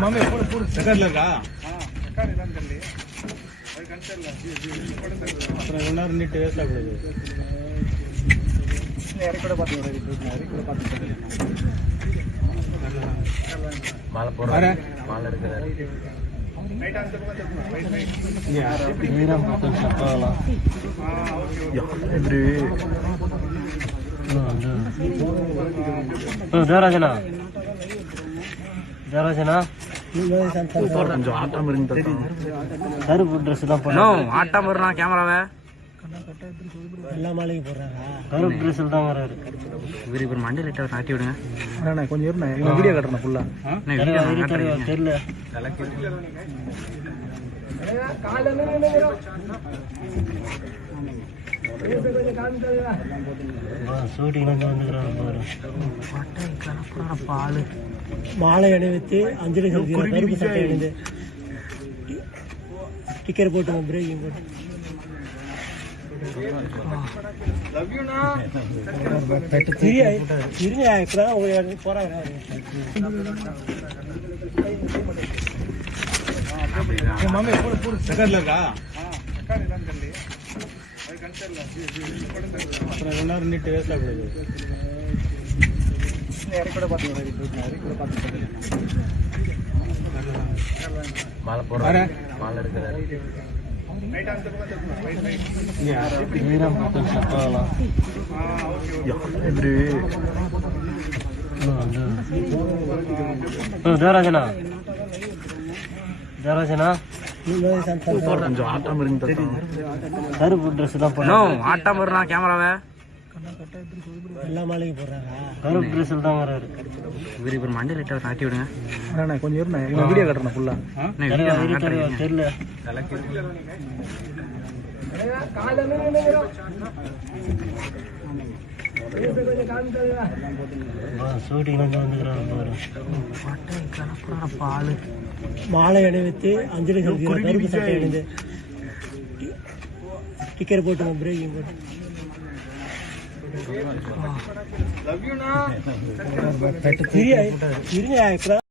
மாமே செகண்ட்ல இருக்கா அப்புறம் என்ன நீட்டு வேஸ்ட் ஆகுது கூட பார்த்து மாலை போடுற மாலை எடுக்கிறாரு தேவராஜனா தேவராஜனா கொஞ்சம் ஆட்டம் இருந்து கருப்பு ட்ரெஸ் தான் போடணும் ஆட்டம் வருண்ணா கேமராவை எல்லா மாலைக்கு போடுறாரா கருப்பு ட்ரெஸ்ஸில் தான் வராரு இவர் இப்போ மண்டே லைட்டாக காட்டி விடுங்க அண்ணா கொஞ்சம் இருண்ணா வீடியோ கட்டுறேன் ஃபுல்லாக தெரியல ஷூட்டிங் வந்துக்கிறாங்க பால் மாலை அணிவித்து அஞ்சலி செலுத்துகிறார் கருப்பு சட்டை அணிந்து ஸ்டிக்கர் போட்டு பிரேக்கிங் போட்டு போறாங்க மாமே செகண்ட்ல இருக்கா அப்புறம் என்ன நீட்டு வேஸ்ட் ஆகுது கூட பார்த்து மாலை போடுற மாலை எடுக்கிறாரு தேவராஜனா தேவராஜனா கொஞ்சம் ஆட்டம் இருந்து கருப்பு ட்ரெஸ் தான் போடணும் ஆட்டம் வருண்ணா கேமராவை எல்லா மாலைக்கு போடுறாரா கருப்பு ட்ரெஸ்ஸில் தான் வராரு இவர் இப்போ மண்டே லைட்டாக காட்டி விடுங்க அண்ணா கொஞ்சம் இருண்ணா வீடியோ கட்டுறேன் ஃபுல்லாக தெரியல ஷூட்டிங் வந்துக்கிறாங்க பால் மாலை அணிவித்து அஞ்சலி செலுத்துகிறார் கருப்பு சட்டை அணிந்து ஸ்டிக்கர் போட்டு பிரேக்கிங் போட்டு இருங்க